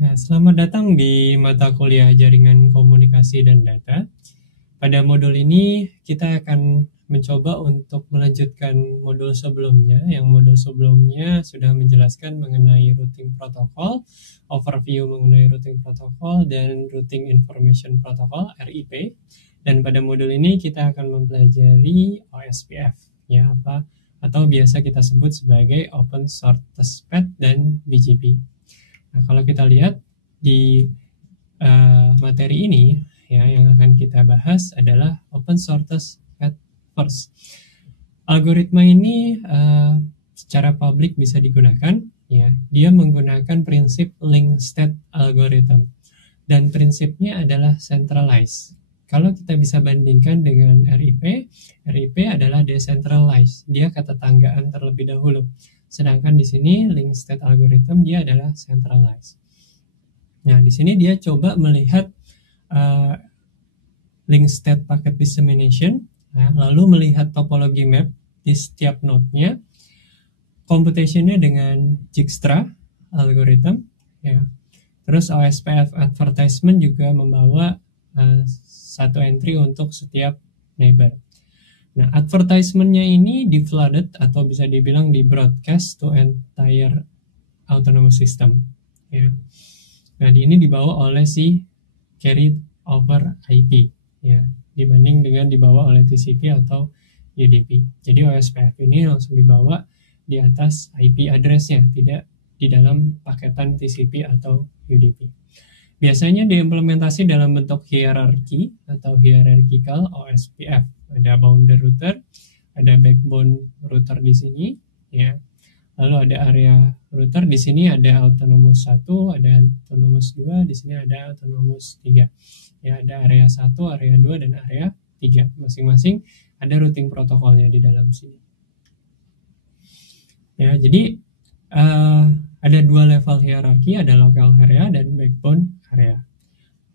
Nah, selamat datang di mata kuliah Jaringan Komunikasi dan Data. Pada modul ini kita akan mencoba untuk melanjutkan modul sebelumnya. Yang modul sebelumnya sudah menjelaskan mengenai routing protokol, overview mengenai routing protokol, dan routing information protocol (RIP). Dan pada modul ini kita akan mempelajari OSPF, ya apa atau biasa kita sebut sebagai Open Short Path dan BGP. Nah, kalau kita lihat di materi ini, ya, yang akan kita bahas adalah Open Shortest Path First. Algoritma ini secara publik bisa digunakan, ya. Dia menggunakan prinsip linked state algorithm dan prinsipnya adalah centralized. Kalau kita bisa bandingkan dengan RIP, RIP adalah decentralized, dia ketetanggaan terlebih dahulu. Sedangkan di sini linked state algorithm dia adalah centralized. Nah, di sini dia coba melihat linked state packet dissemination, lalu melihat topologi map di setiap node-nya, computation-nya dengan Dijkstra algorithm, ya. Terus OSPF advertisement juga membawa satu entry untuk setiap neighbor. Nah, advertisement-nya ini di-flooded atau bisa dibilang di-broadcast to entire autonomous system, ya. Nah, ini dibawa oleh si carried over IP, ya, dibanding dengan dibawa oleh TCP atau UDP. Jadi OSPF ini langsung dibawa di atas IP address-nya, tidak di dalam paketan TCP atau UDP. Biasanya diimplementasi dalam bentuk hierarki atau hierarchical OSPF. Ada boundary router, ada backbone router di sini, ya. Lalu ada area router, di sini ada autonomous 1, ada autonomous 2, di sini ada autonomous 3. Ya, ada area 1, area 2, dan area 3. Masing-masing ada routing protokolnya di dalam sini. Ya, jadi ada dua level hierarki, ada local area dan backbone area.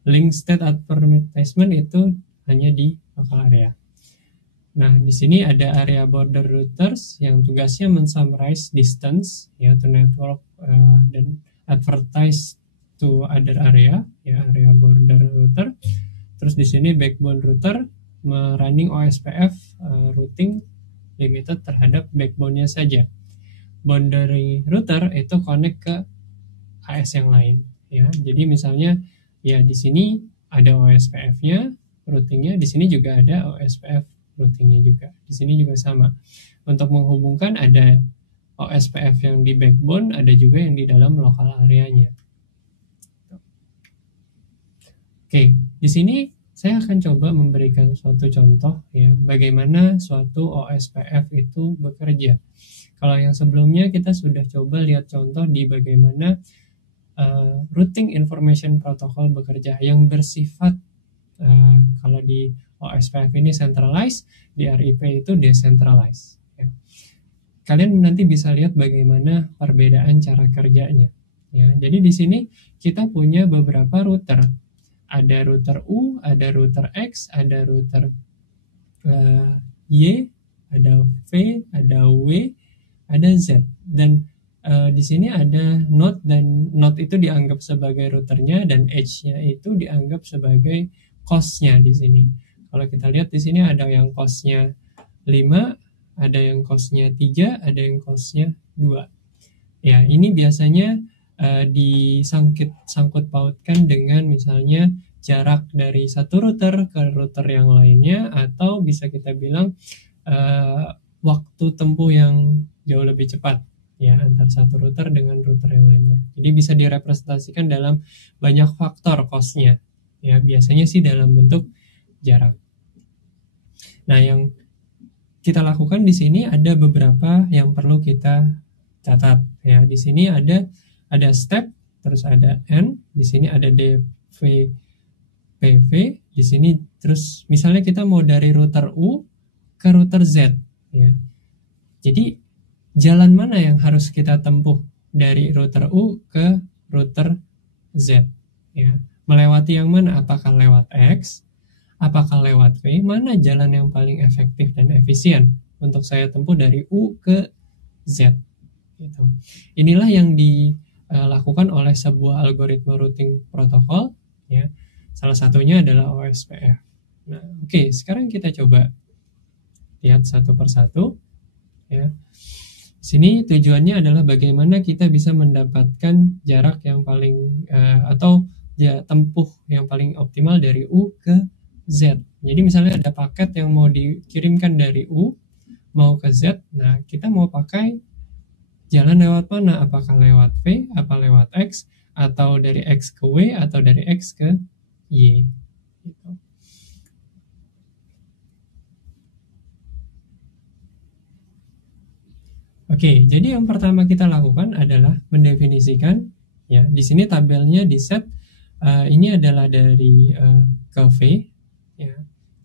Link state advertisement itu hanya di local area. Nah, di sini ada area border routers yang tugasnya men-summarize distance, ya, to network dan advertise to other area, ya, area border router. Terus di sini backbone router running OSPF routing limited terhadap backbone-nya saja. Boundary router itu connect ke AS yang lain, ya. Jadi misalnya, ya, di sini ada OSPF-nya, routingnya, di sini juga ada OSPF routingnya juga. Di sini juga sama. Untuk menghubungkan ada OSPF yang di backbone, ada juga yang di dalam lokal areanya. Oke, di sini saya akan coba memberikan suatu contoh, ya, bagaimana suatu OSPF itu bekerja. Kalau yang sebelumnya kita sudah coba lihat contoh di bagaimana routing information protocol bekerja yang bersifat kalau di OSPF ini centralized, di RIP itu decentralized, ya. Kalian nanti bisa lihat bagaimana perbedaan cara kerjanya, ya. Jadi di sini kita punya beberapa router. Ada router U, ada router X, ada router Y, ada V, ada W, ada Z. Dan di sini ada node, dan node itu dianggap sebagai routernya dan edge-nya itu dianggap sebagai cost-nya di sini. Kalau kita lihat di sini ada yang cost-nya 5, ada yang cost-nya 3, ada yang cost-nya 2. Ya, ini biasanya disangkut pautkan dengan misalnya jarak dari satu router ke router yang lainnya, atau bisa kita bilang waktu tempuh yang jauh lebih cepat, ya, antar satu router dengan router yang lainnya. Jadi bisa direpresentasikan dalam banyak faktor cost-nya, ya, biasanya sih dalam bentuk jarak. Nah, yang kita lakukan di sini ada beberapa yang perlu kita catat, ya. Di sini ada step, terus ada N, di sini ada DV, PV, di sini terus misalnya kita mau dari router U ke router Z, ya. Jadi jalan mana yang harus kita tempuh dari router U ke router Z, ya? Melewati yang mana? Apakah lewat X? Apakah lewat V? Mana jalan yang paling efektif dan efisien untuk saya tempuh dari U ke Z? Gitu. Inilah yang dilakukan oleh sebuah algoritma routing protokol, ya. Salah satunya adalah OSPF. Nah, oke, sekarang kita coba lihat satu persatu, ya. Sini tujuannya adalah bagaimana kita bisa mendapatkan jarak yang paling atau tempuh yang paling optimal dari U ke Z. Jadi misalnya ada paket yang mau dikirimkan dari U mau ke Z, nah kita mau pakai jalan lewat mana? Apakah lewat V, apa lewat X, atau dari X ke W, atau dari X ke Y. Gitu. Oke, jadi yang pertama kita lakukan adalah mendefinisikan, ya. Di sini tabelnya di set ini adalah dari ke V, ya.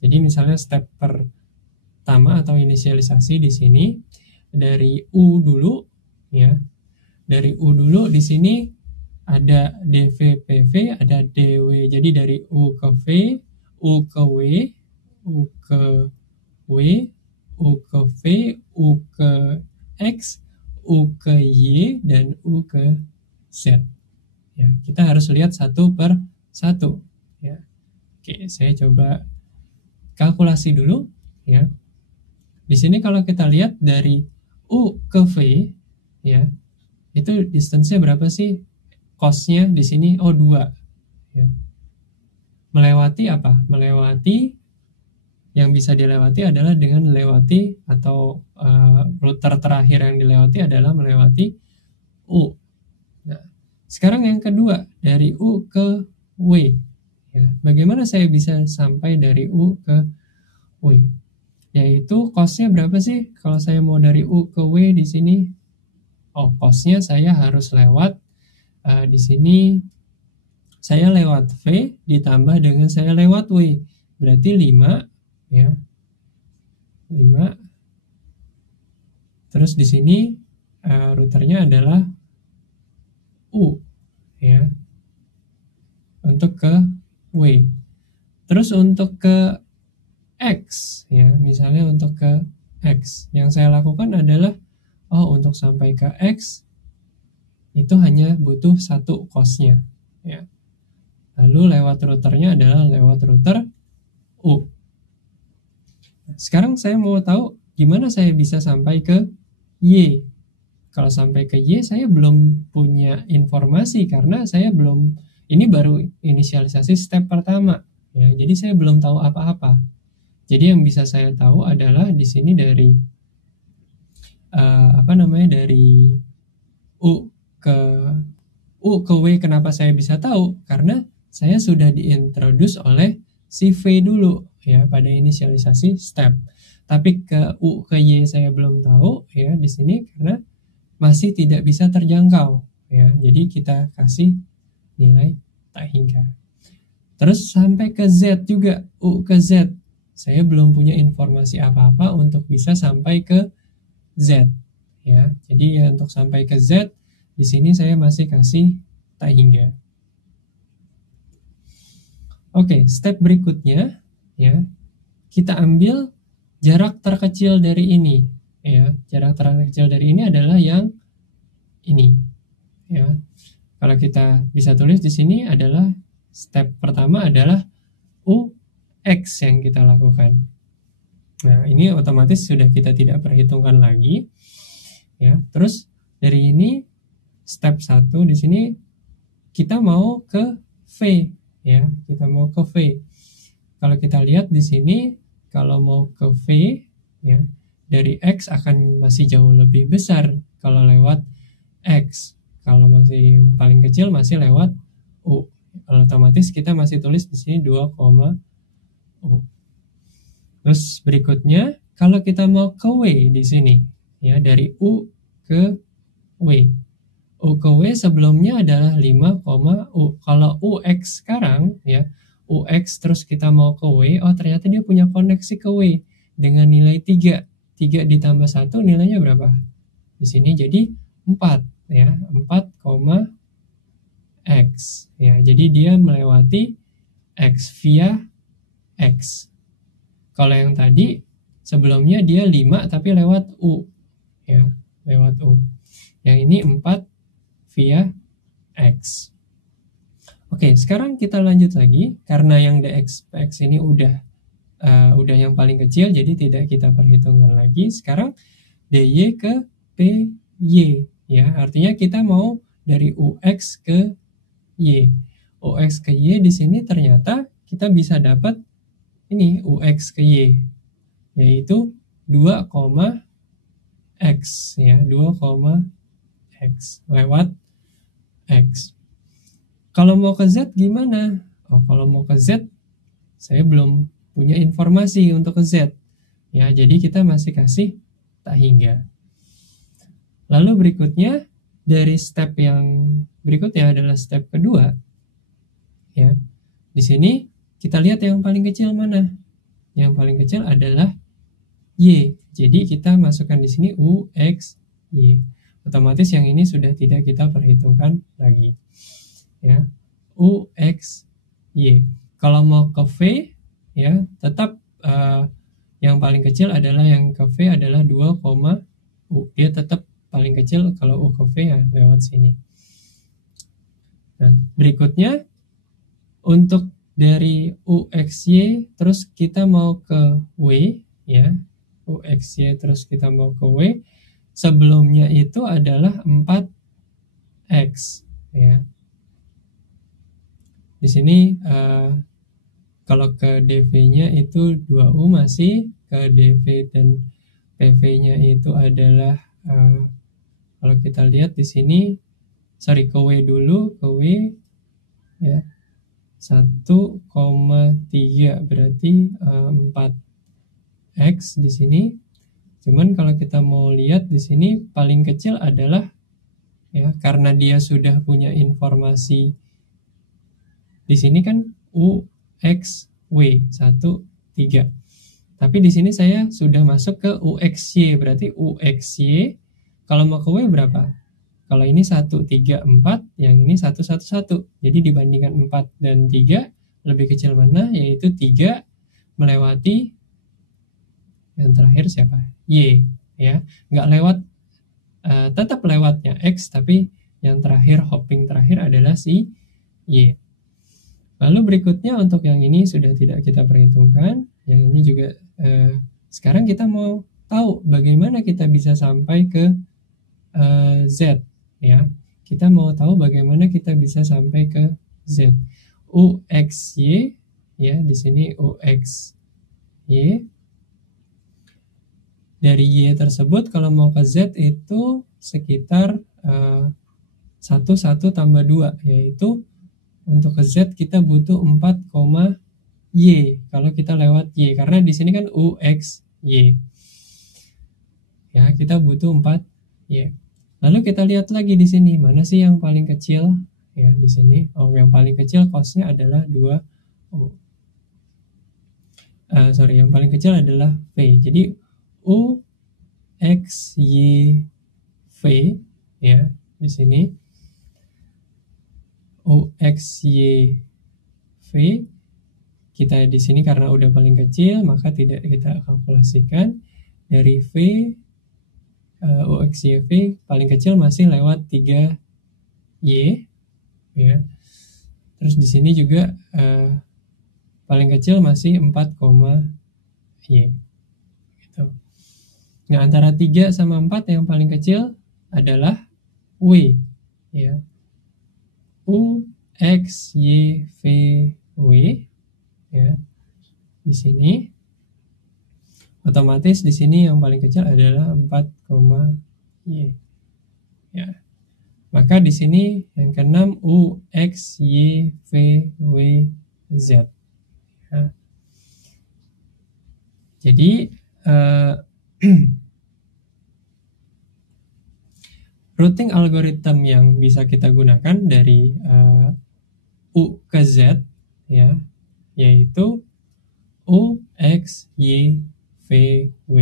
Jadi misalnya step pertama atau inisialisasi di sini dari U dulu, ya. Dari U dulu di sini ada DV/PV, ada DW. Jadi dari U ke V, U ke W, U ke W, U ke V, U ke X, U ke Y, dan U ke Z. Ya, kita harus lihat satu per satu. Ya. Oke, saya coba kalkulasi dulu. Ya. Di sini kalau kita lihat dari U ke V, ya, itu distance-nya berapa sih? Cost-nya di sini 2. Ya. Melewati apa? Melewati yang bisa dilewati adalah dengan melewati atau router terakhir yang dilewati adalah melewati U. Nah, sekarang yang kedua dari U ke W. Ya, bagaimana saya bisa sampai dari U ke W? Yaitu cost-nya berapa sih kalau saya mau dari U ke W di sini? Cost-nya saya harus lewat di sini saya lewat V ditambah dengan saya lewat W. Berarti 5, ya. 5. Terus di sini routernya adalah U, ya. Untuk ke W. Terus untuk ke X, ya, misalnya untuk ke X, yang saya lakukan adalah untuk sampai ke X itu hanya butuh satu cost-nya, ya. Lalu lewat routernya adalah lewat router U. Sekarang saya mau tahu gimana saya bisa sampai ke Y. Kalau sampai ke Y saya belum punya informasi karena saya belum, ini baru inisialisasi step pertama, ya. Jadi saya belum tahu apa-apa. Jadi yang bisa saya tahu adalah di sini dari dari U ke W. Kenapa saya bisa tahu? Karena saya sudah diintroduce oleh si V dulu, ya, pada inisialisasi step. Tapi ke U ke Y saya belum tahu, ya, di sini karena masih tidak bisa terjangkau, ya. Jadi kita kasih nilai tak hingga. Terus sampai ke Z juga, U ke Z. Saya belum punya informasi apa-apa untuk bisa sampai ke Z, ya. Jadi ya, untuk sampai ke Z di sini saya masih kasih tak hingga. Oke, step berikutnya, ya, kita ambil jarak terkecil dari ini, ya. Jarak terkecil dari ini adalah yang ini, ya. Kalau kita bisa tulis di sini adalah step pertama adalah UX yang kita lakukan. Nah, ini otomatis sudah kita tidak perhitungkan lagi, ya. Terus dari ini step 1 di sini kita mau ke V, ya. Kita mau ke V. Kalau kita lihat di sini kalau mau ke V, ya, dari X akan masih jauh lebih besar kalau lewat X. Kalau masih yang paling kecil masih lewat U. Otomatis kita masih tulis di sini 2, U. Terus berikutnya kalau kita mau ke W di sini, ya, dari U ke W. U ke W sebelumnya adalah 5, U. Kalau UX sekarang, ya, UX terus kita mau ke W, ternyata dia punya koneksi ke W dengan nilai 3. 3 ditambah 1 nilainya berapa? Di sini jadi 4, ya. 4, X. Ya, jadi dia melewati X via X. Kalau yang tadi sebelumnya dia 5 tapi lewat U, ya, lewat U. Yang ini 4 via X. Oke, sekarang kita lanjut lagi karena yang dx px ini udah yang paling kecil, jadi tidak kita perhitungkan lagi. Sekarang dy ke py, ya, artinya kita mau dari ux ke y. Ux ke y di sini ternyata kita bisa dapat ini ux ke y, yaitu 2, x, ya, 2, x lewat x. Kalau mau ke z gimana? Oh, kalau mau ke z saya belum punya informasi untuk ke z, ya, jadi kita masih kasih tak hingga. Lalu berikutnya dari step yang berikutnya adalah step kedua, ya. Di sini kita lihat yang paling kecil mana? Yang paling kecil adalah y. Jadi kita masukkan di sini ux y. Otomatis yang ini sudah tidak kita perhitungkan lagi, ya. ux y. Kalau mau ke v, ya, tetap yang paling kecil adalah yang ke v adalah 2, u. Dia tetap paling kecil kalau u ke v, ya, lewat sini. Nah, berikutnya untuk dari uxy terus kita mau ke w, ya. uxy terus kita mau ke w. Sebelumnya itu adalah 4x, ya. Di sini kalau ke dv-nya itu 2u masih, ke dv dan pv-nya itu adalah kalau kita lihat di sini, ke w dulu, ke w, ya, 1,3 berarti 4x di sini. Cuman kalau kita mau lihat di sini paling kecil adalah, ya, karena dia sudah punya informasi di sini kan uxw 1,3. Tapi di sini saya sudah masuk ke uxy, berarti uxy kalau mau ke w berapa? Kalau ini 1,3, 4, yang ini 1,1,1. Jadi dibandingkan 4 dan 3, lebih kecil mana? Yaitu 3 melewati yang terakhir siapa? Y, ya. Nggak lewat, tetap lewatnya X, tapi yang terakhir, hopping terakhir adalah si Y. Lalu berikutnya untuk yang ini sudah tidak kita perhitungkan. Yang ini juga, sekarang kita mau tahu bagaimana kita bisa sampai ke Z, ya. Kita mau tahu bagaimana kita bisa sampai ke Z. uxy, ya, di sini uxy. Dari y tersebut kalau mau ke z itu sekitar 1 tambah 2, yaitu untuk ke z kita butuh 4, y kalau kita lewat y, karena di sini kan uxy, ya, kita butuh 4 y. Lalu kita lihat lagi di sini mana sih yang paling kecil, ya, di sini. Oh, yang paling kecil cosnya adalah 2u. Yang paling kecil adalah v. Jadi uxy v, ya, di sini uxy v kita di sini karena udah paling kecil maka tidak kita kalkulasikan. Dari v, uxy v paling kecil masih lewat 3y, ya. Terus di sini juga paling kecil masih 4, y, gitu. Nah, antara 3 sama 4 yang paling kecil adalah w, ya. uxy v w, ya. Di sini otomatis di sini yang paling kecil adalah 4, y, ya. Maka di sini yang keenam uxy v w z, ya. Jadi routing algorithm yang bisa kita gunakan dari U ke Z, ya, yaitu uxy v w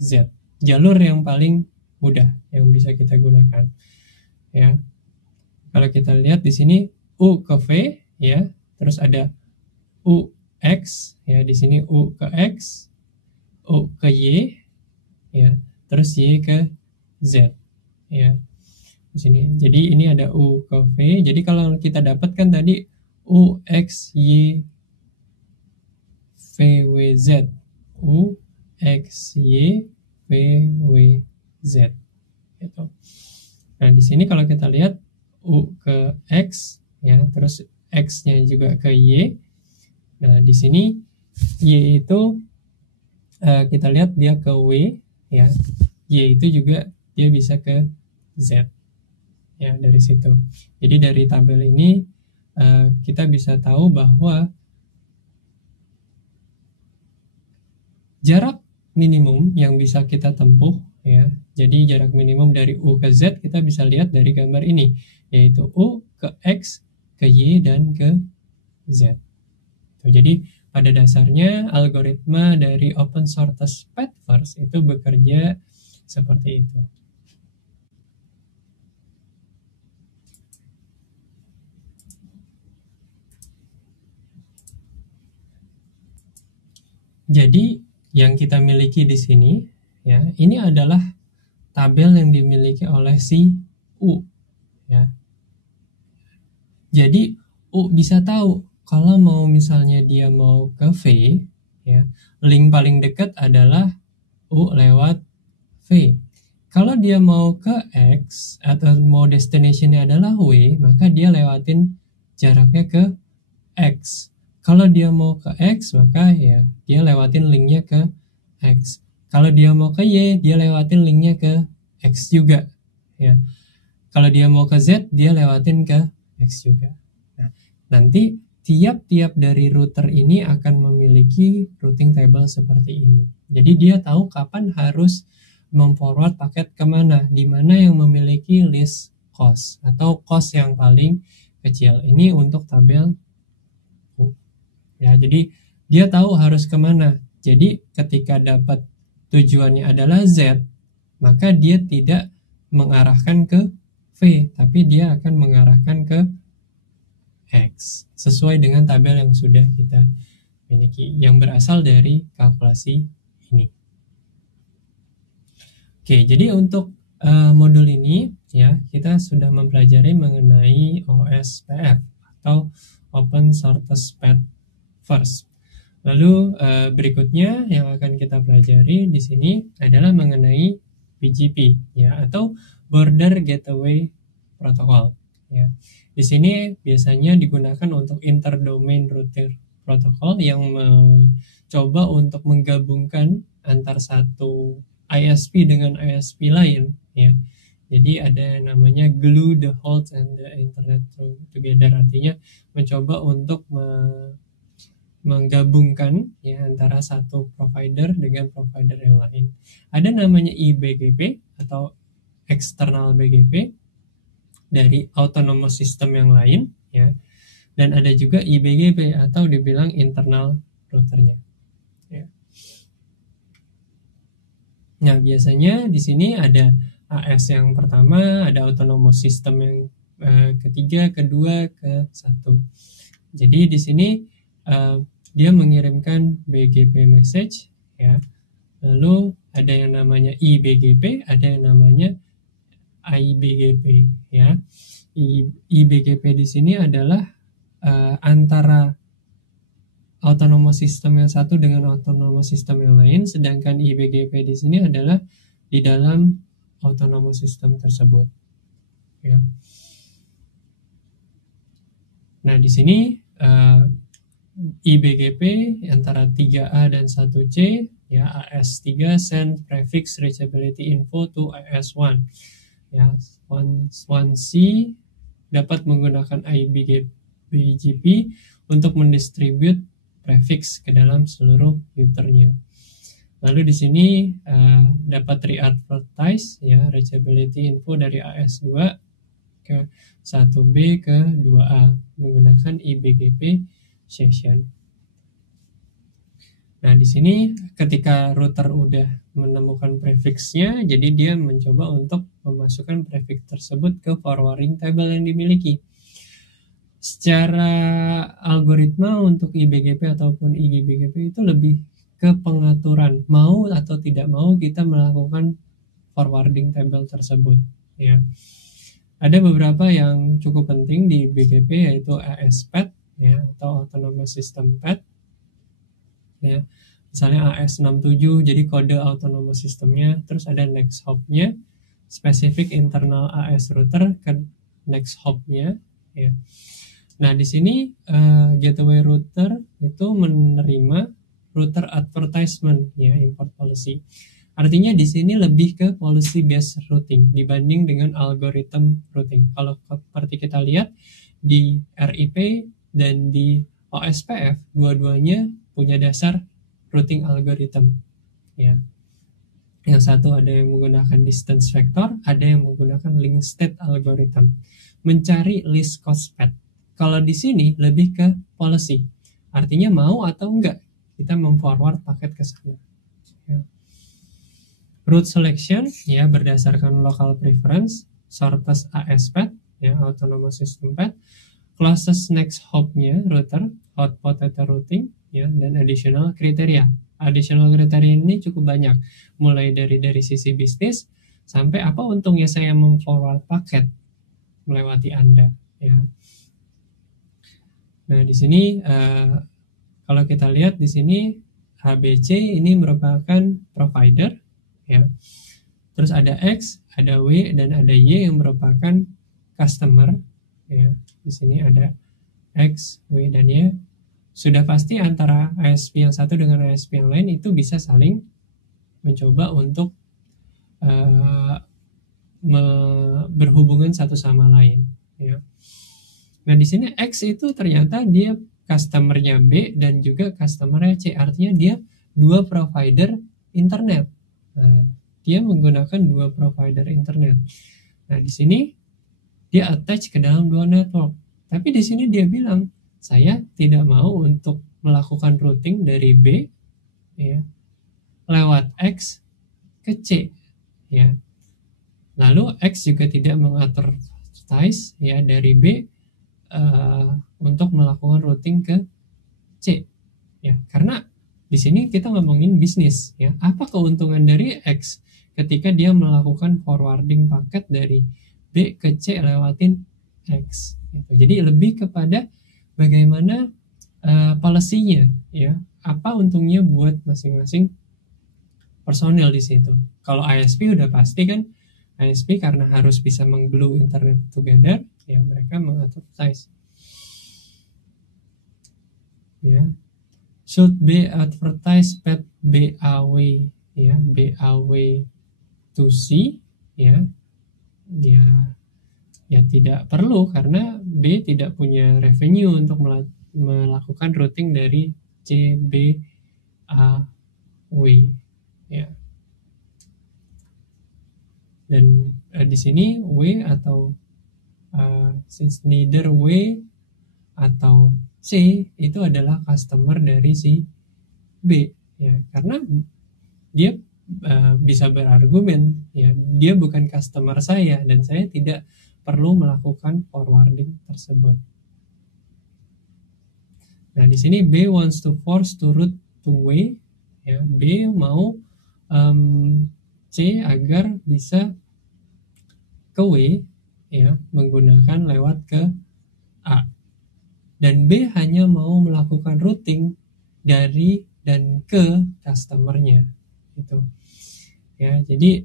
z. Jalur yang paling mudah yang bisa kita gunakan, ya. Kalau kita lihat di sini U ke V, ya, terus ada ux, ya, di sini U ke X, U ke Y, ya, terus Y ke Z, ya. di sini. Jadi ini ada U ke V. Jadi kalau kita dapatkan tadi U X Y V W Z, U X Y V W Z gitu. Nah di sini kalau kita lihat U ke X ya, terus X-nya juga ke Y. Nah di sini Y itu kita lihat dia ke W ya, Y itu juga dia bisa ke Z ya dari situ. Jadi dari tabel ini kita bisa tahu bahwa jarak minimum yang bisa kita tempuh ya. Jadi jarak minimum dari U ke Z kita bisa lihat dari gambar ini, yaitu U ke X, ke Y, dan ke Z. Jadi pada dasarnya algoritma dari open shortest path first itu bekerja seperti itu. Jadi yang kita miliki di sini ya, ini adalah tabel yang dimiliki oleh si U ya. Jadi U bisa tahu kalau mau misalnya dia mau ke V ya, link paling dekat adalah U lewat V. Kalau dia mau ke X atau mau destinationnya adalah W, maka dia lewatin jaraknya ke X. Kalau dia mau ke X, maka ya dia lewatin linknya ke X. Kalau dia mau ke Y, dia lewatin linknya ke X juga. Ya. Kalau dia mau ke Z, dia lewatin ke X juga. Nah, nanti tiap-tiap dari router ini akan memiliki routing table seperti ini. Jadi dia tahu kapan harus memforward paket kemana, di mana yang memiliki least cost atau cost yang paling kecil. Ini untuk tabel ya, jadi dia tahu harus kemana. Jadi ketika dapat tujuannya adalah Z, maka dia tidak mengarahkan ke V, tapi dia akan mengarahkan ke X sesuai dengan tabel yang sudah kita miliki yang berasal dari kalkulasi ini. Oke, jadi untuk modul ini ya kita sudah mempelajari mengenai OSPF atau Open Shortest Path First. Lalu berikutnya yang akan kita pelajari di sini adalah mengenai BGP ya atau Border Gateway Protocol ya. Di sini biasanya digunakan untuk interdomain routing protocol yang mencoba untuk menggabungkan antar satu ISP dengan ISP lain ya. Jadi ada namanya glue the host and the internet together, artinya mencoba untuk menggabungkan ya antara satu provider dengan provider yang lain. Ada namanya IBGP atau external BGP dari autonomous system yang lain ya. Dan ada juga IBGP atau dibilang internal routernya. Ya. Nah, biasanya di sini ada AS yang pertama, ada autonomous system yang ketiga, kedua, ke satu. Jadi di sini dia mengirimkan BGP message ya. Lalu ada yang namanya IBGP, ada yang namanya IBGP ya. IBGP di sini adalah antara autonomous system yang satu dengan autonomous system yang lain, sedangkan IBGP di sini adalah di dalam autonomous system tersebut ya. Nah, di sini IBGP antara 3A dan 1C ya, AS3 send prefix reachability info to AS1 ya. 1C dapat menggunakan IBGP untuk mendistribute prefix ke dalam seluruh usernya. Lalu di sini dapat re-advertise ya reachability info dari AS2 ke 1B ke 2A menggunakan IBGP session. Nah, di sini ketika router udah menemukan prefixnya, jadi dia mencoba untuk memasukkan prefix tersebut ke forwarding table yang dimiliki. Secara algoritma untuk IBGP ataupun IGBGP itu lebih ke pengaturan, mau atau tidak mau kita melakukan forwarding table tersebut ya. Ada beberapa yang cukup penting di BGP yaitu ASPAD ya, atau Autonomous System Path ya. Misalnya AS67 jadi kode autonomous systemnya, terus ada next hop-nya, spesifik internal AS router ke next hop-nya ya. Nah, di sini gateway router itu menerima router advertisement ya, import policy. Artinya di sini lebih ke policy based routing dibanding dengan algorithm routing. Kalau seperti kita lihat di RIP dan di OSPF, dua-duanya punya dasar routing algorithm ya. Yang satu ada yang menggunakan distance vector, ada yang menggunakan link state algorithm, mencari least cost path. Kalau di sini lebih ke policy, artinya mau atau enggak kita memforward paket ke sana. Ya. Route selection ya berdasarkan local preference, shortest AS path ya, autonomous system path, closest next hop-nya router, hot potato routing ya, dan additional kriteria. Additional kriteria ini cukup banyak, mulai dari sisi bisnis sampai apa untungnya saya memforward paket melewati Anda ya. Nah, di sini kalau kita lihat di sini HBC ini merupakan provider ya. Terus ada X, ada W, dan ada Y yang merupakan customer ya. Di sini ada X, W, dan Y. Sudah pasti antara ISP yang satu dengan ISP yang lain itu bisa saling mencoba untuk berhubungan satu sama lain ya. Nah, di sini X itu ternyata dia customernya B dan juga customernya C, artinya dia dua provider internet. Nah, dia menggunakan dua provider internet. Nah, di sini dia attach ke dalam dua network. Tapi di sini dia bilang, saya tidak mau untuk melakukan routing dari B ya, lewat X ke C ya. Lalu X juga tidak mengadvertise ya dari B untuk melakukan routing ke C ya, karena di sini kita ngomongin bisnis ya. Apa keuntungan dari X ketika dia melakukan forwarding paket dari B ke C lewatin X gitu. Jadi lebih kepada bagaimana policy-nya ya, apa untungnya buat masing-masing personil di situ. Kalau ISP udah pasti kan, ISP karena harus bisa meng-glue internet together ya, mereka mengadvertise ya. Should be advertise path BAW ya, BAW to C ya. Ya tidak perlu karena B tidak punya revenue untuk melakukan routing dari C, B, A, W ya. Dan di sini W atau since neither W atau C itu adalah customer dari si B ya, karena dia bisa berargumen ya, dia bukan customer saya dan saya tidak perlu melakukan forwarding tersebut. Nah, di sini B wants to force to route to W ya, B mau C agar bisa ke W ya, menggunakan lewat ke A. Dan B hanya mau melakukan routing dari dan ke customernya gitu. Ya, jadi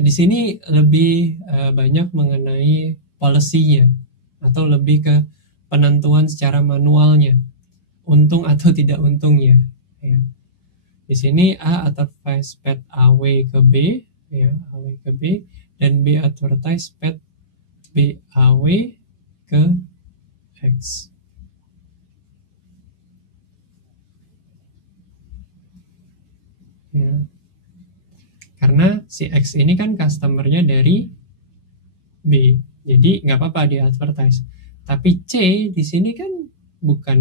di sini lebih banyak mengenai policy-nya atau lebih ke penentuan secara manualnya, untung atau tidak untungnya ya. Di sini A advertise path AW ke B ya, AW ke B, dan B advertise path BAW ke X. Ya. Karena si X ini kan customernya dari B, jadi nggak apa-apa di advertise. Tapi C di sini kan bukan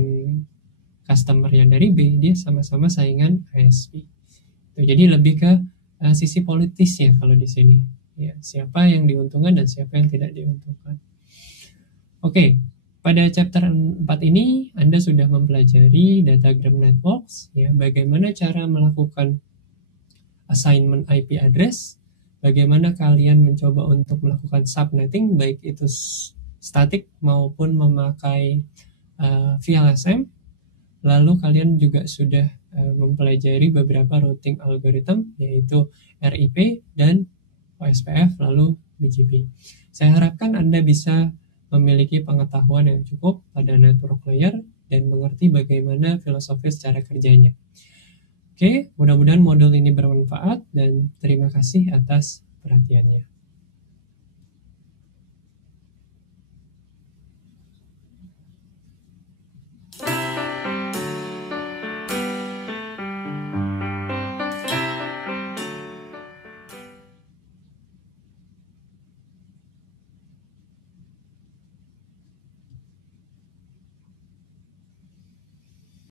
customernya dari B, dia sama-sama saingan ISP. Jadi lebih ke sisi politisnya kalau di sini. Ya, siapa yang diuntungkan dan siapa yang tidak diuntungkan. Oke, pada chapter 4 ini Anda sudah mempelajari datagram networks, ya, bagaimana cara melakukan assignment IP address, bagaimana kalian mencoba untuk melakukan subnetting, baik itu statik maupun memakai VLSM. Lalu kalian juga sudah mempelajari beberapa routing algorithm, yaitu RIP dan OSPF, lalu BGP. Saya harapkan Anda bisa memiliki pengetahuan yang cukup pada network layer dan mengerti bagaimana filosofi cara kerjanya. Oke, mudah-mudahan modul ini bermanfaat dan terima kasih atas perhatiannya.